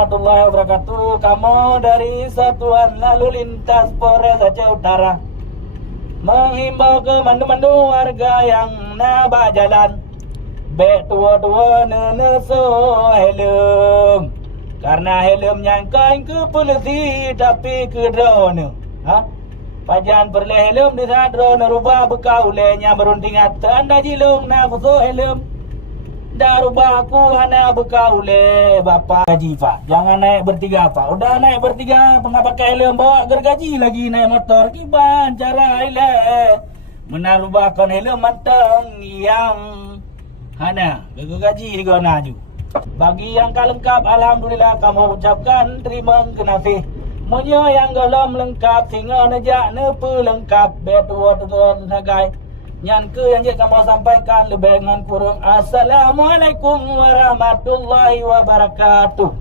warahmatullahi wabarakatuh. Kamu dari Satuan Lalu Lintas Polres Aceh Utara menghimbau ke mandu-mandu warga yang nabak jalan bek tua-tua neneso helm. Karena helm nyangkain ke polisi tapi ke drone. Pajan perle helm di saat drone rubah bekaulenya berunding ata anda jilung na kuso helm. Dah rubah aku hana bekaule bapa gaji pak. Jangan naik bertiga pak. Udah naik bertiga tengah pakai helm bawa gergaji lagi naik motor. Kiban cara ile menarubah kon helm manteng yang hana gergaji digona ju. Bagi yang lengkap alhamdulillah kamu ucapkan terima kasih. Munyo yang golom lengkap singa nejak nepu lengkap betul-betul sagai. Yang yang kamu sampaikan lebih dengan kurung. Assalamualaikum warahmatullahi wabarakatuh.